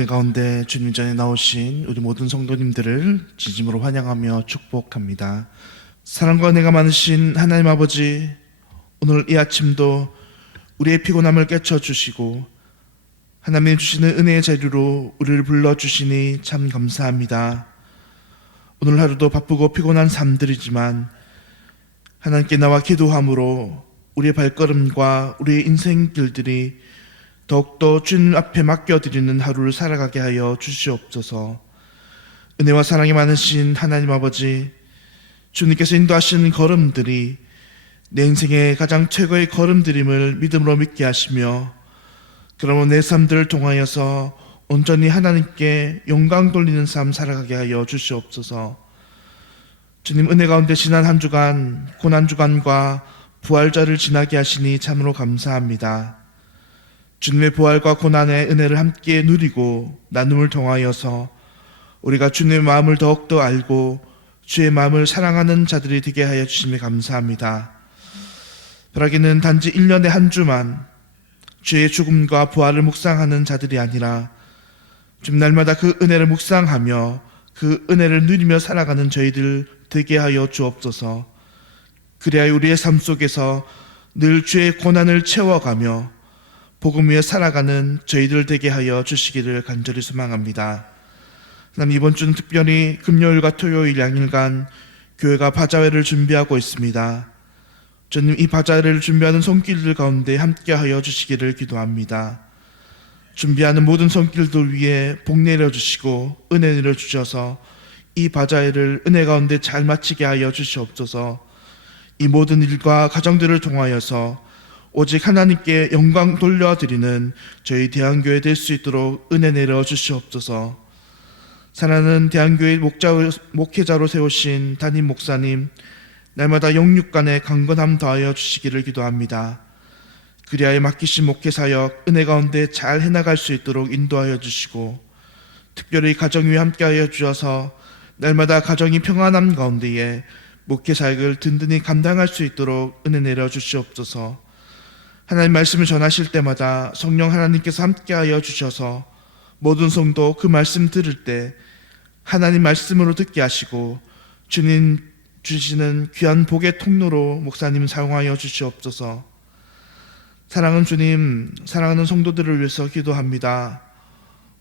은혜 가운데 주님 전에 나오신 우리 모든 성도님들을 진심으로 환영하며 축복합니다. 사랑과 은혜가 많으신 하나님 아버지, 오늘 이 아침도 우리의 피곤함을 깨쳐주시고 하나님 주시는 은혜의 자리로 우리를 불러주시니 참 감사합니다. 오늘 하루도 바쁘고 피곤한 삶들이지만 하나님께 나와 기도함으로 우리의 발걸음과 우리의 인생길들이 더욱더 주님 앞에 맡겨드리는 하루를 살아가게 하여 주시옵소서. 은혜와 사랑이 많으신 하나님 아버지, 주님께서 인도하시는 걸음들이 내 인생의 가장 최고의 걸음들임을 믿음으로 믿게 하시며, 그러면 내 삶들을 통하여서 온전히 하나님께 영광 돌리는 삶 살아가게 하여 주시옵소서. 주님, 은혜 가운데 지난 한 주간 고난 주간과 부활절을 지나게 하시니 참으로 감사합니다. 주님의 부활과 고난의 은혜를 함께 누리고 나눔을 통하여서 우리가 주님의 마음을 더욱더 알고 주의 마음을 사랑하는 자들이 되게 하여 주심에 감사합니다. 바라기는 단지 1년의 한 주만 주의 죽음과 부활을 묵상하는 자들이 아니라 주님 날마다 그 은혜를 묵상하며 그 은혜를 누리며 살아가는 저희들 되게 하여 주옵소서. 그래야 우리의 삶 속에서 늘 주의 고난을 채워가며 복음 위에 살아가는 저희들 되게 하여 주시기를 간절히 소망합니다. 하나님, 이번 주는 특별히 금요일과 토요일 양일간 교회가 바자회를 준비하고 있습니다. 주님, 이 바자회를 준비하는 손길들 가운데 함께 하여 주시기를 기도합니다. 준비하는 모든 손길들 위에 복 내려주시고 은혜 내려주셔서 이 바자회를 은혜 가운데 잘 마치게 하여 주시옵소서. 이 모든 일과 가정들을 통하여서 오직 하나님께 영광 돌려드리는 저희 대한교회 될 수 있도록 은혜 내려 주시옵소서. 사랑하는 대한교회 목회자로 세우신 담임 목사님, 날마다 영육간에 강건함 더하여 주시기를 기도합니다. 그리하여 맡기신 목회사역 은혜 가운데 잘 해나갈 수 있도록 인도하여 주시고, 특별히 가정 위에 함께하여 주셔서 날마다 가정이 평안함 가운데에 목회사역을 든든히 감당할 수 있도록 은혜 내려 주시옵소서. 하나님 말씀을 전하실 때마다 성령 하나님께서 함께하여 주셔서 모든 성도 그 말씀 들을 때 하나님 말씀으로 듣게 하시고 주님 주시는 귀한 복의 통로로 목사님 사용하여 주시옵소서. 사랑하는 주님, 사랑하는 성도들을 위해서 기도합니다.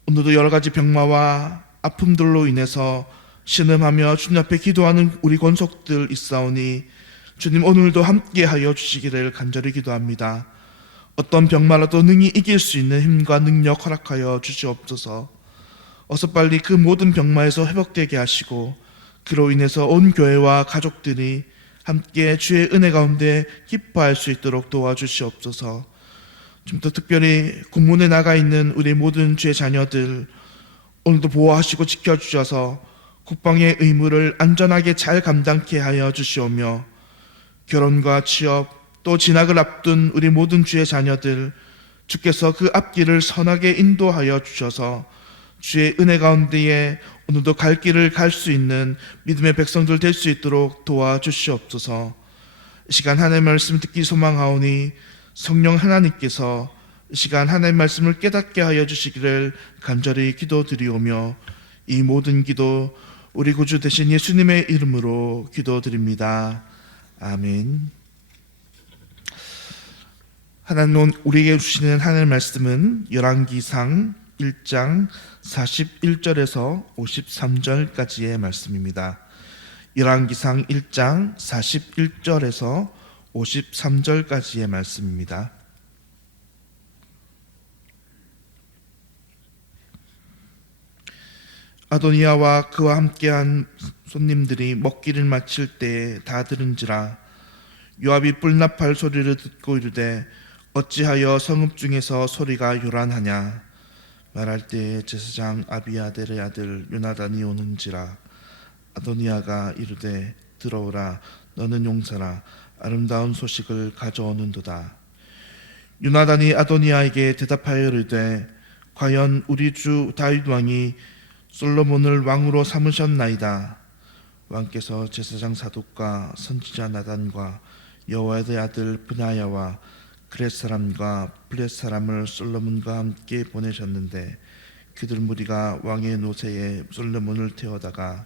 오늘도 여러 가지 병마와 아픔들로 인해서 신음하며 주님 앞에 기도하는 우리 권속들 있사오니 주님, 오늘도 함께하여 주시기를 간절히 기도합니다. 어떤 병마라도 능히 이길 수 있는 힘과 능력 허락하여 주시옵소서. 어서 빨리 그 모든 병마에서 회복되게 하시고 그로 인해서 온 교회와 가족들이 함께 주의 은혜 가운데 기뻐할 수 있도록 도와주시옵소서. 좀 더 특별히 군문에 나가 있는 우리 모든 주의 자녀들 오늘도 보호하시고 지켜주셔서 국방의 의무를 안전하게 잘 감당케 하여 주시오며, 결혼과 취업 또 진학을 앞둔 우리 모든 주의 자녀들 주께서 그 앞길을 선하게 인도하여 주셔서 주의 은혜 가운데에 오늘도 갈 길을 갈 수 있는 믿음의 백성들 될 수 있도록 도와주시옵소서. 이 시간 하나님의 말씀 듣기 소망하오니 성령 하나님께서 이 시간 하나님의 말씀을 깨닫게 하여 주시기를 간절히 기도드리오며, 이 모든 기도 우리 구주 되신 예수님의 이름으로 기도드립니다. 아멘. 하나님 우리에게 주시는 하나님의 말씀은 열왕기상 1장 41절에서 53절까지의 말씀입니다. 열왕기상 1장 41절에서 53절까지의 말씀입니다. 아도니아와 그와 함께한 손님들이 먹기를 마칠 때에 다 들은지라 요압이 뿔나팔 소리를 듣고 이르되 어찌하여 성읍 중에서 소리가 요란하냐. 말할 때에 제사장 아비아델의 아들 요나단이 오는지라. 아도니아가 이르되 들어오라, 너는 용사라, 아름다운 소식을 가져오는도다. 요나단이 아도니아에게 대답하여 이르되 과연 우리 주 다윗 왕이 솔로몬을 왕으로 삼으셨나이다. 왕께서 제사장 사독과 선지자 나단과 여호와의 아들 브나야와 그렛 사람과 블렛 사람을 솔로몬과 함께 보내셨는데 그들 무리가 왕의 노새에 솔로몬을 태워다가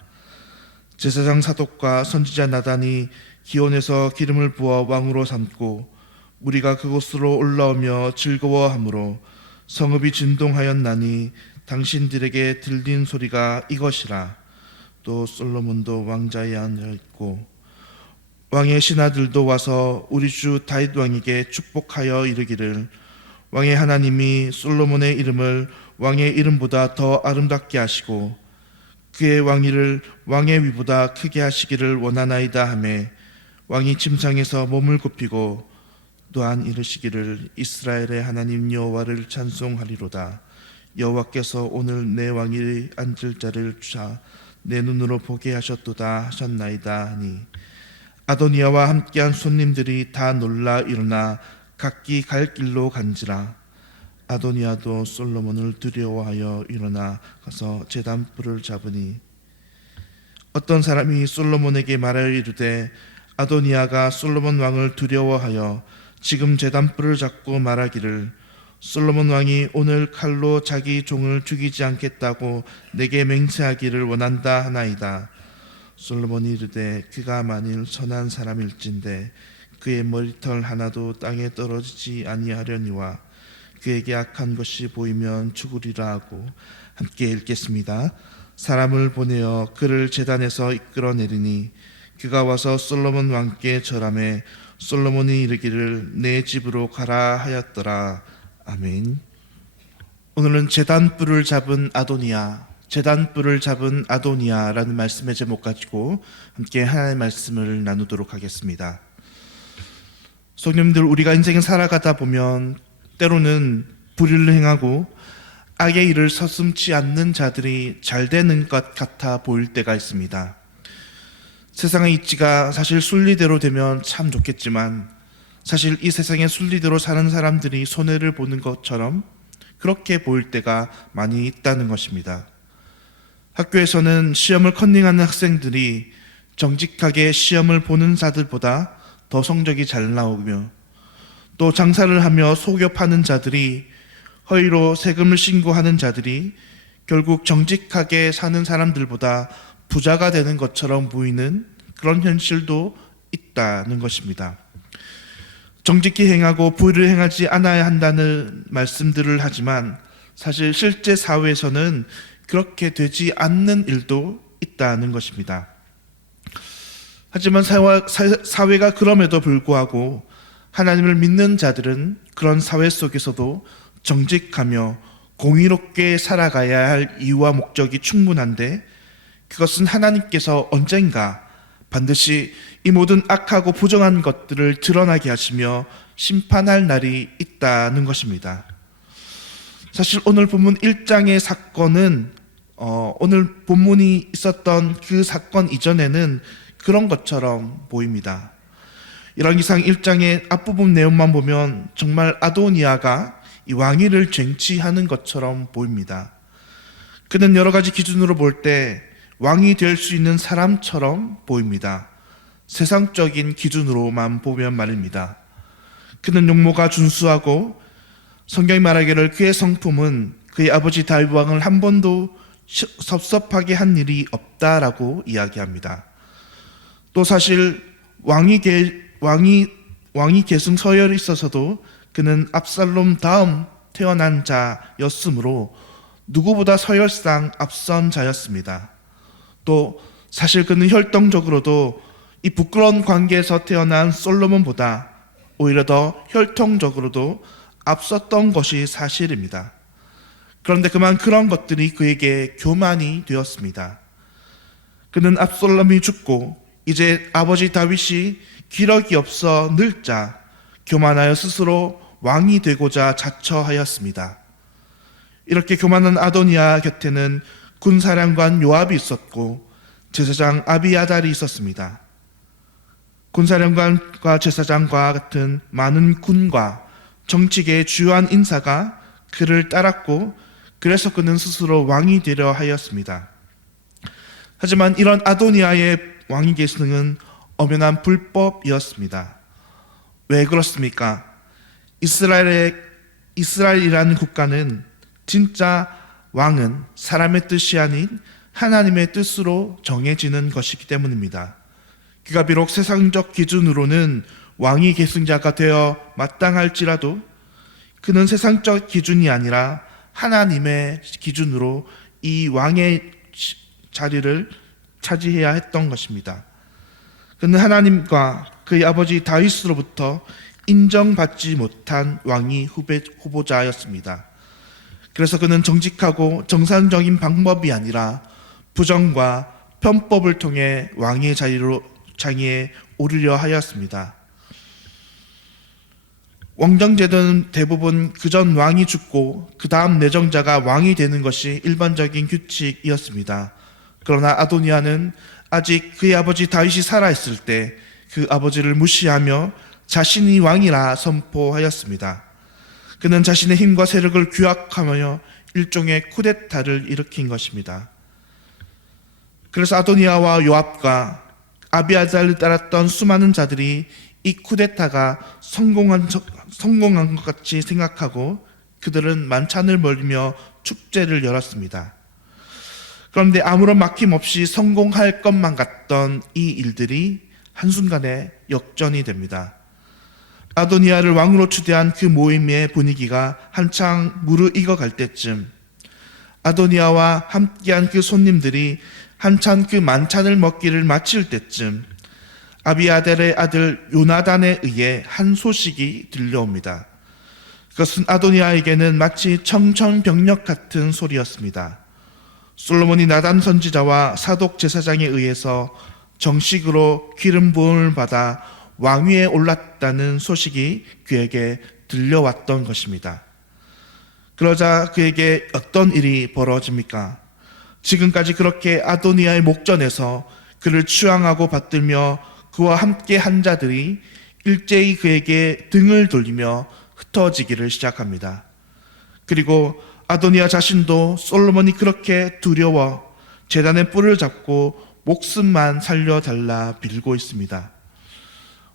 제사장 사독과 선지자 나단이 기온에서 기름을 부어 왕으로 삼고 무리가 그곳으로 올라오며 즐거워하므로 성읍이 진동하였나니 당신들에게 들린 소리가 이것이라. 또 솔로몬도 왕자에 앉아 있고 왕의 신하들도 와서 우리 주 다윗 왕에게 축복하여 이르기를 왕의 하나님이 솔로몬의 이름을 왕의 이름보다 더 아름답게 하시고 그의 왕위를 왕의 위보다 크게 하시기를 원하나이다 하매 왕이 침상에서 몸을 굽히고 또한 이르시기를 이스라엘의 하나님 여호와를 찬송하리로다. 여호와께서 오늘 내 왕이 앉을 자를 주사 내 눈으로 보게 하셨도다 하셨나이다 하니 아도니아와 함께한 손님들이 다 놀라 일어나 각기 갈 길로 간지라. 아도니아도 솔로몬을 두려워하여 일어나 가서 제단불을 잡으니 어떤 사람이 솔로몬에게 말하여 이르되 아도니아가 솔로몬 왕을 두려워하여 지금 제단불을 잡고 말하기를 솔로몬 왕이 오늘 칼로 자기 종을 죽이지 않겠다고 내게 맹세하기를 원한다 하나이다. 솔로몬이 이르되 그가 만일 선한 사람일진데 그의 머리털 하나도 땅에 떨어지지 아니하려니와 그에게 악한 것이 보이면 죽으리라 하고. 함께 읽겠습니다. 사람을 보내어 그를 제단에서 이끌어내리니 그가 와서 솔로몬 왕께 절하매 솔로몬이 이르기를 내 집으로 가라 하였더라. 아멘. 오늘은 제단불을 잡은 아도니아, 제단불을 잡은 아도니아라는 말씀의 제목 가지고 함께 하나님의 말씀을 나누도록 하겠습니다. 성도님들, 우리가 인생을 살아가다 보면 때로는 불의를 행하고 악의 일을 서슴지 않는 자들이 잘 되는 것 같아 보일 때가 있습니다. 세상의 이치가 사실 순리대로 되면 참 좋겠지만 사실 이 세상의 순리대로 사는 사람들이 손해를 보는 것처럼 그렇게 보일 때가 많이 있다는 것입니다. 학교에서는 시험을 컨닝하는 학생들이 정직하게 시험을 보는 자들보다 더 성적이 잘 나오며 또 장사를 하며 속여 파는 자들이 허위로 세금을 신고하는 자들이 결국 정직하게 사는 사람들보다 부자가 되는 것처럼 보이는 그런 현실도 있다는 것입니다. 정직히 행하고 불의를 행하지 않아야 한다는 말씀들을 하지만 사실 실제 사회에서는 그렇게 되지 않는 일도 있다는 것입니다. 하지만 사회가 그럼에도 불구하고 하나님을 믿는 자들은 그런 사회 속에서도 정직하며 공의롭게 살아가야 할 이유와 목적이 충분한데 그것은 하나님께서 언젠가 반드시 이 모든 악하고 부정한 것들을 드러나게 하시며 심판할 날이 있다는 것입니다. 사실 오늘 본문 1장의 사건은 오늘 본문이 있었던 그 사건 이전에는 그런 것처럼 보입니다. 열왕기상 1장의 앞부분 내용만 보면 정말 아도니아가 이 왕위를 쟁취하는 것처럼 보입니다. 그는 여러 가지 기준으로 볼 때 왕이 될 수 있는 사람처럼 보입니다. 세상적인 기준으로만 보면 말입니다. 그는 용모가 준수하고 성경이 말하기를 그의 성품은 그의 아버지 다윗 왕을 한 번도 섭섭하게 한 일이 없다라고 이야기합니다. 또 사실 왕위 계승 서열에 있어서도 그는 압살롬 다음 태어난 자였으므로 누구보다 서열상 앞선 자였습니다. 또 사실 그는 혈통적으로도 이 부끄러운 관계에서 태어난 솔로몬보다 오히려 더 혈통적으로도 앞섰던 것이 사실입니다. 그런데 그만 그런 것들이 그에게 교만이 되었습니다. 그는 압살롬이 죽고 이제 아버지 다윗이 기력이 없어 늙자 교만하여 스스로 왕이 되고자 자처하였습니다. 이렇게 교만한 아도니아 곁에는 군사령관 요압이 있었고 제사장 아비아달이 있었습니다. 군사령관과 제사장과 같은 많은 군과 정치계의 주요한 인사가 그를 따랐고 그래서 그는 스스로 왕이 되려 하였습니다. 하지만 이런 아도니아의 왕위 계승은 엄연한 불법이었습니다. 왜 그렇습니까? 이스라엘이라는 국가는 진짜 왕은 사람의 뜻이 아닌 하나님의 뜻으로 정해지는 것이기 때문입니다. 그가 비록 세상적 기준으로는 왕이 계승자가 되어 마땅할지라도 그는 세상적 기준이 아니라 하나님의 기준으로 이 왕의 자리를 차지해야 했던 것입니다. 그는 하나님과 그의 아버지 다윗으로부터 인정받지 못한 왕이 후보자였습니다. 그래서 그는 정직하고 정상적인 방법이 아니라 부정과 편법을 통해 왕의 자리에 오르려 하였습니다. 왕정제도는 대부분 그전 왕이 죽고 그 다음 내정자가 왕이 되는 것이 일반적인 규칙이었습니다. 그러나 아도니아는 아직 그의 아버지 다윗이 살아있을 때 그 아버지를 무시하며 자신이 왕이라 선포하였습니다. 그는 자신의 힘과 세력을 규약하며 일종의 쿠데타를 일으킨 것입니다. 그래서 아도니아와 요압과 아비아달을 따랐던 수많은 자들이 이 쿠데타가 성공한 것 같이 생각하고 그들은 만찬을 벌이며 축제를 열었습니다. 그런데 아무런 막힘 없이 성공할 것만 같던 이 일들이 한순간에 역전이 됩니다. 아도니아를 왕으로 추대한 그 모임의 분위기가 한창 무르익어갈 때쯤 아도니아와 함께한 그 손님들이 한참 그 만찬을 먹기를 마칠 때쯤 아비아델의 아들 요나단에 의해 한 소식이 들려옵니다. 그것은 아도니아에게는 마치 청천벽력 같은 소리였습니다. 솔로몬이 나단 선지자와 사독 제사장에 의해서 정식으로 기름 부음을 받아 왕위에 올랐다는 소식이 그에게 들려왔던 것입니다. 그러자 그에게 어떤 일이 벌어집니까? 지금까지 그렇게 아도니아의 목전에서 그를 추앙하고 받들며 그와 함께 한 자들이 일제히 그에게 등을 돌리며 흩어지기를 시작합니다. 그리고 아도니아 자신도 솔로몬이 그렇게 두려워 제단의 뿔을 잡고 목숨만 살려달라 빌고 있습니다.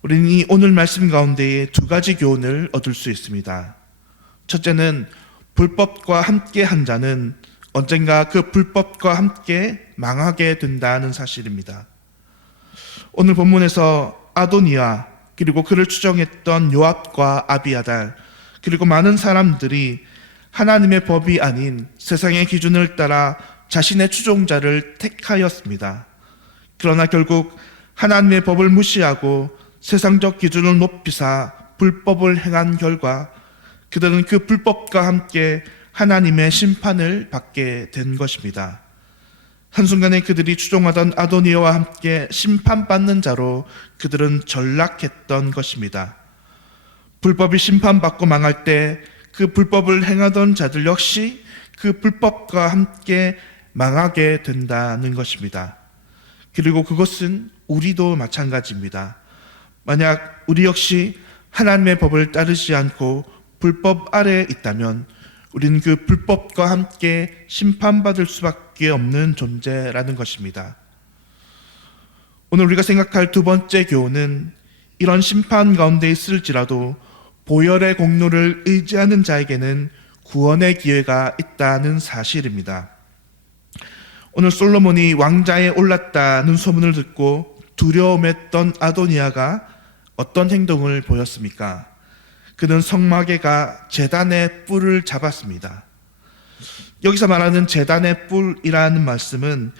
우리는 이 오늘 말씀 가운데에 두 가지 교훈을 얻을 수 있습니다. 첫째는 불법과 함께 한 자는 언젠가 그 불법과 함께 망하게 된다는 사실입니다. 오늘 본문에서 아도니아 그리고 그를 추종했던 요압과 아비아달 그리고 많은 사람들이 하나님의 법이 아닌 세상의 기준을 따라 자신의 추종자를 택하였습니다. 그러나 결국 하나님의 법을 무시하고 세상적 기준을 높이사 불법을 행한 결과 그들은 그 불법과 함께 하나님의 심판을 받게 된 것입니다. 한순간에 그들이 추종하던 아도니아와 함께 심판받는 자로 그들은 전락했던 것입니다. 불법이 심판받고 망할 때 그 불법을 행하던 자들 역시 그 불법과 함께 망하게 된다는 것입니다. 그리고 그것은 우리도 마찬가지입니다. 만약 우리 역시 하나님의 법을 따르지 않고 불법 아래에 있다면 우리는 그 불법과 함께 심판받을 수밖에 없는 존재라는 것입니다. 오늘 우리가 생각할 두 번째 교훈은 이런 심판 가운데 있을지라도 보혈의 공로를 의지하는 자에게는 구원의 기회가 있다는 사실입니다. 오늘 솔로몬이 왕좌에 올랐다는 소문을 듣고 두려움했던 아도니아가 어떤 행동을 보였습니까? 그는 성막에가 제단의 뿔을 잡았습니다. 여기서 말하는 제단의 뿔이라는 말씀은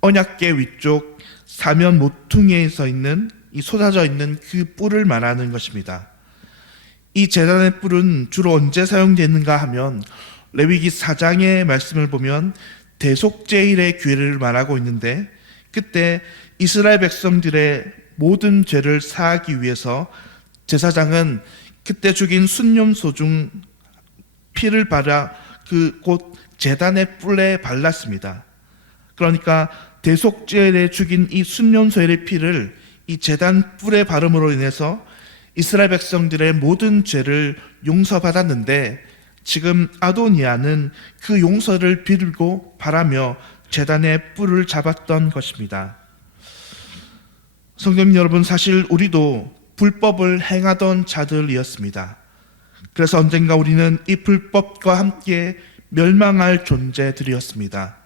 언약궤 위쪽 사면 모퉁이에 쏟아져 있는 그 뿔을 말하는 것입니다. 이 제단의 뿔은 주로 언제 사용되는가 하면 레위기 4장의 말씀을 보면 대속제일의 기회를 말하고 있는데 그때 이스라엘 백성들의 모든 죄를 사하기 위해서 제사장은 그때 죽인 순념소 중 피를 발라 곧 제단의 뿔에 발랐습니다. 그러니까 대속제일에 죽인 이 순념소의 피를 이 제단 뿔에 바름으로 인해서 이스라엘 백성들의 모든 죄를 용서받았는데 지금 아도니아는 그 용서를 빌고 바라며 제단의 뿔을 잡았던 것입니다. 성도님 여러분, 사실 우리도 불법을 행하던 자들이었습니다. 그래서 언젠가 우리는 이 불법과 함께 멸망할 존재들이었습니다.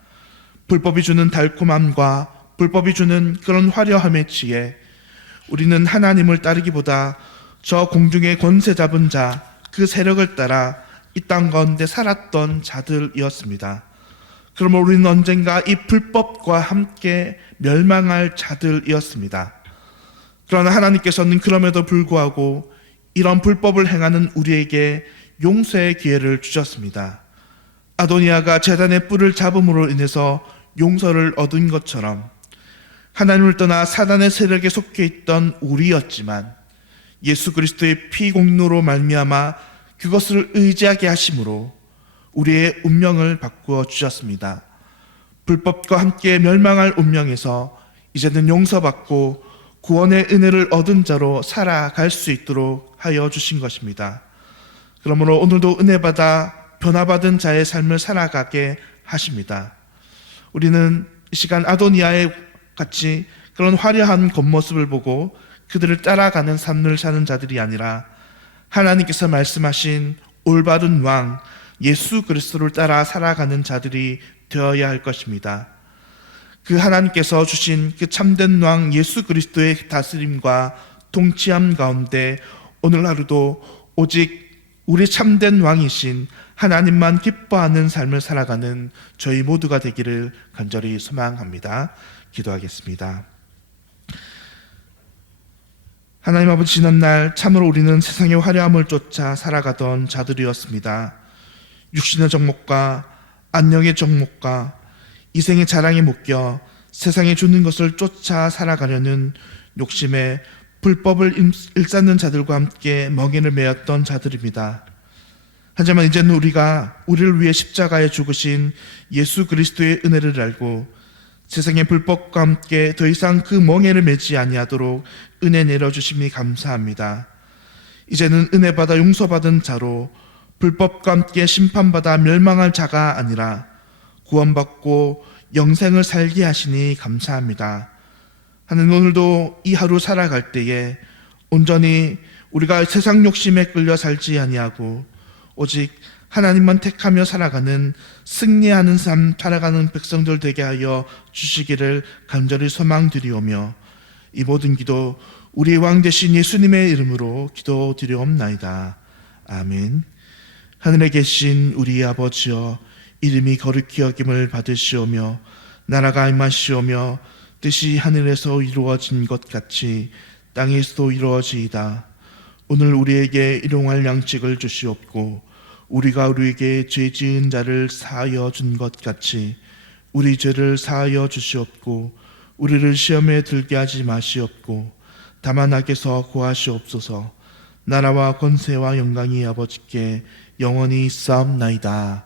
불법이 주는 달콤함과 불법이 주는 그런 화려함에 취해 우리는 하나님을 따르기보다 저 공중의 권세 잡은 자, 그 세력을 따라 이 땅 가운데 살았던 자들이었습니다. 그러므로 우리는 언젠가 이 불법과 함께 멸망할 자들이었습니다. 그러나 하나님께서는 그럼에도 불구하고 이런 불법을 행하는 우리에게 용서의 기회를 주셨습니다. 아도니아가 제단의 뿔을 잡음으로 인해서 용서를 얻은 것처럼 하나님을 떠나 사단의 세력에 속해 있던 우리였지만 예수 그리스도의 피 공로로 말미암아 그것을 의지하게 하심으로 우리의 운명을 바꾸어 주셨습니다. 불법과 함께 멸망할 운명에서 이제는 용서받고 구원의 은혜를 얻은 자로 살아갈 수 있도록 하여 주신 것입니다. 그러므로 오늘도 은혜 받아 변화받은 자의 삶을 살아가게 하십니다. 우리는 이 시간 아도니아의 같이 그런 화려한 겉모습을 보고 그들을 따라가는 삶을 사는 자들이 아니라 하나님께서 말씀하신 올바른 왕 예수 그리스도를 따라 살아가는 자들이 되어야 할 것입니다. 그 하나님께서 주신 그 참된 왕 예수 그리스도의 다스림과 통치함 가운데 오늘 하루도 오직 우리 참된 왕이신 하나님만 기뻐하는 삶을 살아가는 저희 모두가 되기를 간절히 소망합니다. 기도하겠습니다. 하나님 아버지, 지난날 참으로 우리는 세상의 화려함을 쫓아 살아가던 자들이었습니다. 육신의 정목과 안녕의 정목과 이생의 자랑에 묶여 세상에 주는 것을 쫓아 살아가려는 욕심에 불법을 일삼는 자들과 함께 멍에를 메었던 자들입니다. 하지만 이제는 우리가 우리를 위해 십자가에 죽으신 예수 그리스도의 은혜를 알고 세상의 불법과 함께 더 이상 그 멍에를 매지 아니하도록 은혜 내려주심이 감사합니다. 이제는 은혜 받아 용서받은 자로 불법과 함께 심판받아 멸망할 자가 아니라 구원받고 영생을 살게 하시니 감사합니다. 하나님, 오늘도 이 하루 살아갈 때에 온전히 우리가 세상 욕심에 끌려 살지 아니하고 오직 하나님만 택하며 살아가는 승리하는 삶 살아가는 백성들 되게 하여 주시기를 간절히 소망드리오며 이 모든 기도 우리 왕 되신 예수님의 이름으로 기도드리옵나이다. 아멘. 하늘에 계신 우리 아버지여, 이름이 거룩히 여김을 받으시오며 나라가 임하시오며 뜻이 하늘에서 이루어진 것 같이 땅에서도 이루어지이다. 오늘 우리에게 일용할 양식을 주시옵고 우리가 우리에게 죄 지은 자를 사하여 준 것 같이 우리 죄를 사하여 주시옵고 우리를 시험에 들게 하지 마시옵고 다만 악에서 구하시옵소서. 나라와 권세와 영광이 아버지께 영원히 있사옵나이다.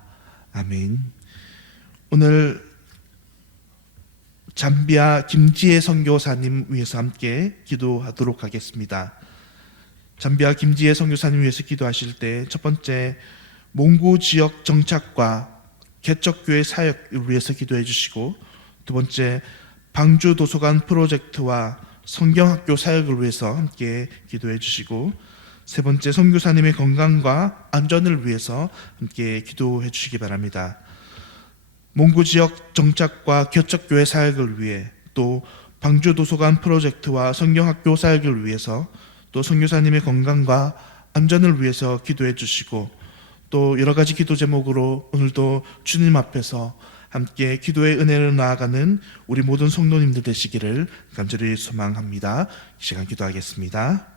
아멘. 오늘 잠비아 김지혜 선교사님 위해서 함께 기도하도록 하겠습니다. 잠비아 김지혜 선교사님 위해서 기도하실 때 첫 번째, 몽구 지역 정착과 개척교회 사역을 위해서 기도해 주시고, 두 번째, 방주 도서관 프로젝트와 성경학교 사역을 위해서 함께 기도해 주시고, 세 번째, 선교사님의 건강과 안전을 위해서 함께 기도해 주시기 바랍니다. 몽구 지역 정착과 개척교회 사역을 위해, 또 방주 도서관 프로젝트와 성경학교 사역을 위해서, 또 선교사님의 건강과 안전을 위해서 기도해 주시고, 또 여러 가지 기도 제목으로 오늘도 주님 앞에서 함께 기도의 은혜를 나아가는 우리 모든 성도님들 되시기를 간절히 소망합니다. 이 시간 기도하겠습니다.